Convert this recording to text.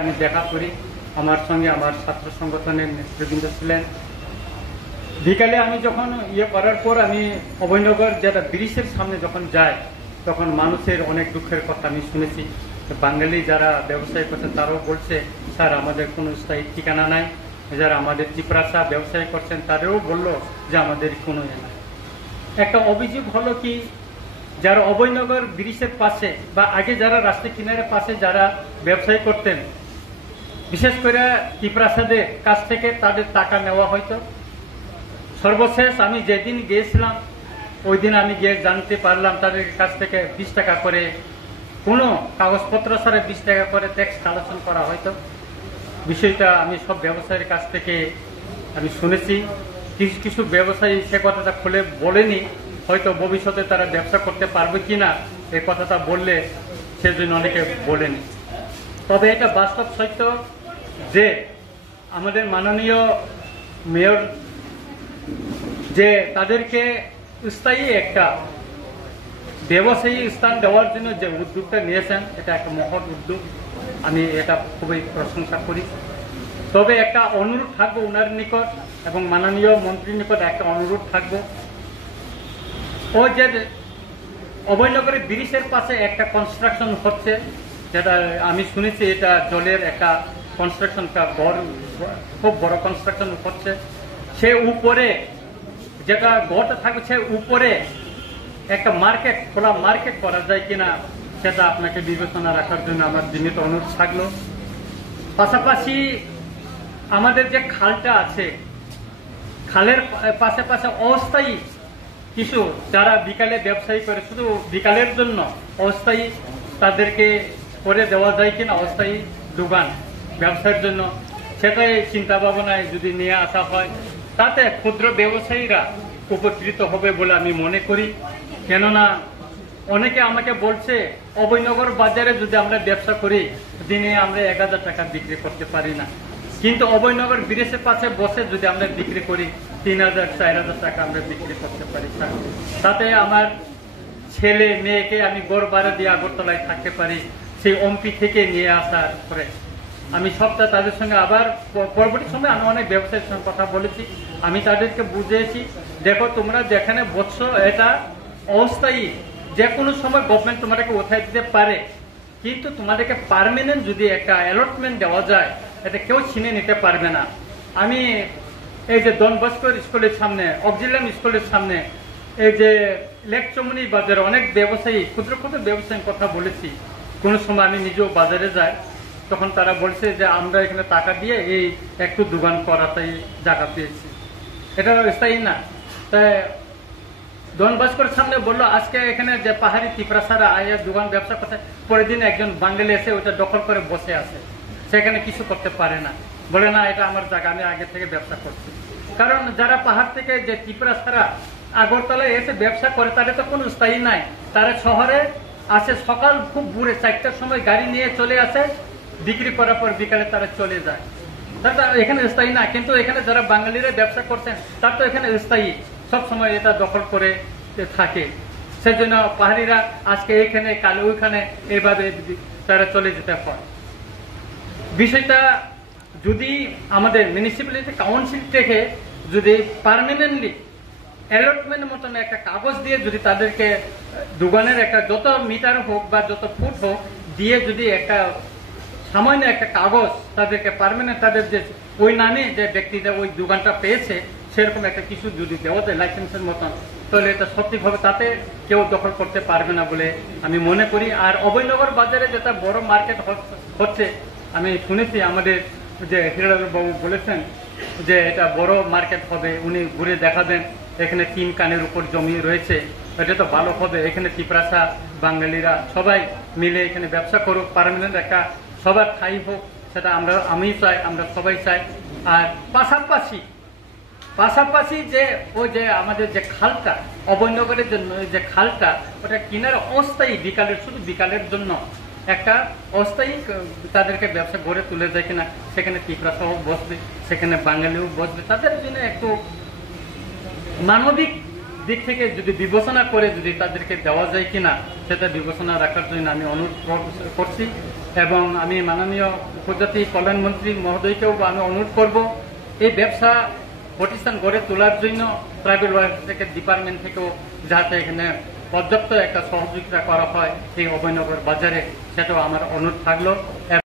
আমি দেখা করি, আমার সঙ্গে আমার ছাত্র সংগঠনের নেতৃবৃন্দ ছিলেন। বিকালে আমি যখন করার পর আমি অভয়নগর যেটা ব্রিজের সামনে যখন যাই, তখন মানুষের অনেক দুঃখের কথা আমি শুনেছি। বাঙালি যারা ব্যবসায়ী করছেন তারাও বলছে, স্যার আমাদের কোনো স্থায়ী ঠিকানা নাই। যারা আমাদের চিপরাসা ব্যবসায়ী করছেন তাদেরও বললো যে আমাদের কোনো নাই। একটা অভিযোগ হলো কি, যারা অভয়নগর ব্রিজের পাশে বা আগে যারা রাস্তা কিনারের পাশে যারা ব্যবসায়ী করতেন, বিশেষ করে চিপরাসাদের কাছ থেকে তাদের টাকা নেওয়া হয়তো। সর্বশেষ আমি যেদিন গিয়েছিলাম ওই দিন আমি গিয়ে জানতে পারলাম তাদের কাছ থেকে 20 টাকা করে, কোনো কাগজপত্র ছাড়া 20 টাকা করে ট্যাক্স কালেকশন করা হয়তো। বিষয়টা আমি সব ব্যবসায়ীর কাছ থেকে আমি শুনেছি। কিছু কিছু ব্যবসায়ী সে কথাটা খুলে বলেনি, হয়তো ভবিষ্যতে তারা ব্যবসা করতে পারবে কিনা এই কথাটা বললে সেজন্য অনেকে বলেনি। তবে এটা বাস্তব সত্য যে আমাদের মাননীয় মেয়র যে তাদেরকে স্থায়ী একটা ব্যবসায়ী স্থান দেওয়ার জন্য যে উদ্যোগটা নিয়েছেন, এটা একটা মহৎ উদ্যোগ, আমি এটা খুবই প্রশংসা করি। তবে একটা অনুরোধ থাকবো ওনার নিকট এবং মাননীয় মন্ত্রীর নিকট একটা অনুরোধ থাকবো, ও যে অভয়নগরের ব্রিজের পাশে একটা কনস্ট্রাকশন হচ্ছে, যেটা আমি শুনেছি এটা জলের একটা কনস্ট্রাকশন, খুব বড় কনস্ট্রাকশন হচ্ছে। সে উপরে যেটা ঘরটা থাকবে সে উপরে একটা মার্কেট, খোলা মার্কেট করা যায় কিনা সেটা আপনাকে বিবেচনা রাখার জন্য আমার বিনীত অনুরোধ থাকলো। পাশাপাশি আমাদের যে খালটা আছে, খালের পাশে পাশে অস্থায়ী কিছু যারা বিকালে ব্যবসায়ী করে, শুধু বিকালের জন্য অস্থায়ী তাদেরকে করে দেওয়া যায় কিনা অস্থায়ী দোকান ব্যবসার জন্য, সেটাই চিন্তা ভাবনায় যদি নিয়ে আসা হয় তাতে ক্ষুদ্র ব্যবসায়ীরা উপকৃত হবে বলে আমি মনে করি। কেননা অনেকে আমাকে বলছে অভয়নগর বাজারে যদি আমরা ব্যবসা করি দিনে আমরা 1000 টাকা বিক্রি করতে পারি না, কিন্তু অভয়নগর ব্রিজের পাশে বসে যদি আমরা বিক্রি করি 3000-4000 টাকা আমরা বিক্রি করতে পারি। তাতে আমার ছেলে মেয়েকে আমি গড় ভাড়া দিয়ে আগরতলায় থাকতে পারি। সেই অম্পি থেকে নিয়ে আসার পরে আমি সবটা তাদের সঙ্গে আবার পরবর্তী সময় আমি অনেক ব্যবসায়ীর সঙ্গে কথা বলেছি, আমি তাদেরকে বুঝিয়েছি, দেখো তোমরা যেখানে বসছো এটা অস্থায়ী, যে কোনো সময় গভর্নমেন্ট তোমাদেরকে উঠাই দিতে পারে, কিন্তু তোমাদেরকে পার্মানেন্ট যদি একটা অ্যালটমেন্ট দেওয়া যায় এটা কেউ ছিনে নিতে পারবে না। আমি এই যে ডন বস্কো স্কুলের সামনে, অক্সিলিয়াম স্কুলের সামনে, এই যে লেক চমনি বাজারে অনেক ব্যবসায়ী, ক্ষুদ্র ক্ষুদ্র ব্যবসায়ীর কথা বলেছি। কোনো সময় আমি নিজেও বাজারে যাই, তখন তারা বলছে যে আমরা এখানে টাকা দিয়ে এই একটু দোকান করাতেই জায়গা পেয়েছি, এটা স্থায়ী না। তাই ডন বস্কোর সামনে বললো আজকে এখানে যে পাহাড়ি চিপরাসারা আয়া দোকান ব্যবসা করছে, পরের দিন একজন বাঙালি এসে ওটা দখল করে বসে আছে, সেখানে কিছু করতে পারে না, বলে না এটা আমার জায়গা, আমি আগে থেকে ব্যবসা করছি। কারণ যারা পাহাড় থেকে যে চিপরাসারা আগরতলায় এসে ব্যবসা করে তাদের তো কোনো স্থায়ী নাই, তারা শহরে আসে, সকাল খুব ভোরে 4টার সময় গাড়ি নিয়ে চলে আসে, বিক্রি করার পর বিকালে তারা চলে যায়, তারা এখানে স্থায়ী না। কিন্তু এখানে যারা বাঙালিরা ব্যবসা করছেন তার তো এখানে স্থায়ী, সবসময় এটা দখল করে থাকে, সেজন্য পাহাড়িরা আজকে এখানে কালে ওইখানে এইভাবে তারা চলে যেতে হয়। বিষয়টা যদি আমাদের মিউনিসিপ্যালিটি কাউন্সিল থেকে যদি পার্মানেন্টলি অ্যালটমেন্ট মতন একটা কাগজ দিয়ে যদি তাদেরকে দোকানের একটা যত মিটার হোক বা যত ফুট হোক দিয়ে যদি একটা সামান্য একটা কাগজ তাদেরকে পার্মানেন্ট, তাদের যে ওই নামে যে ব্যক্তিটা ওই দোকানটা পেয়েছে সেরকম একটা কিছু যদি দেওয়া যায় লাইসেন্সের মতন, তাহলে এটা সত্যিভাবে তাতে কেউ দখল করতে পারবে না বলে আমি মনে করি। আর অভয়নগর বাজারে যেটা বড় মার্কেট হচ্ছে, আমি শুনেছি আমাদের যে হিরালাল বাবু বলেছেন যে এটা বড় মার্কেট হবে, উনি ঘুরে দেখাবেন, এখানে 3 কানের উপর জমি রয়েছে, এটা তো ভালো হবে, এখানে চিপরাসা বাঙালিরা সবাই মিলে এখানে ব্যবসা করুক, পার্মানেন্ট একটা সবার ঠাই হোক, সেটা আমি চাই, আমরা সবাই চাই। আর পাশাপাশি যে ওই যে আমাদের যে খালটা অভয়নগরের জন্য যে খালটা, ওটা কিনারে অস্থায়ী বিকালের, শুধু বিকালের জন্য একটা অস্থায়ী তাদেরকে ব্যবসা গড়ে তুলে যায় কিনা, সেখানে চিপরাসাও বসবে, সেখানে বাঙালিও বসবে, তাদের জন্য একটু মানবিক দিক থেকে যদি বিবেচনা করে যদি তাদেরকে দেওয়া যায় কিনা সেটা বিবেচনা রাখার জন্য আমি অনুরোধ করছি এবং আমি মাননীয় উপজাতি কল্যাণ মন্ত্রী মহোদয়কেও আমি অনুরোধ করব এই ব্যবসা প্রতিষ্ঠান গড়ে তোলার জন্য ট্রাইবাল ওয়েলফেয়ার থেকে ডিপার্টমেন্ট থেকেও যাতে এখানে পর্যাপ্ত একটা সহযোগিতা করা হয় এই অভয়নগর বাজারে, সেটাও আমার অনুরোধ থাকলো।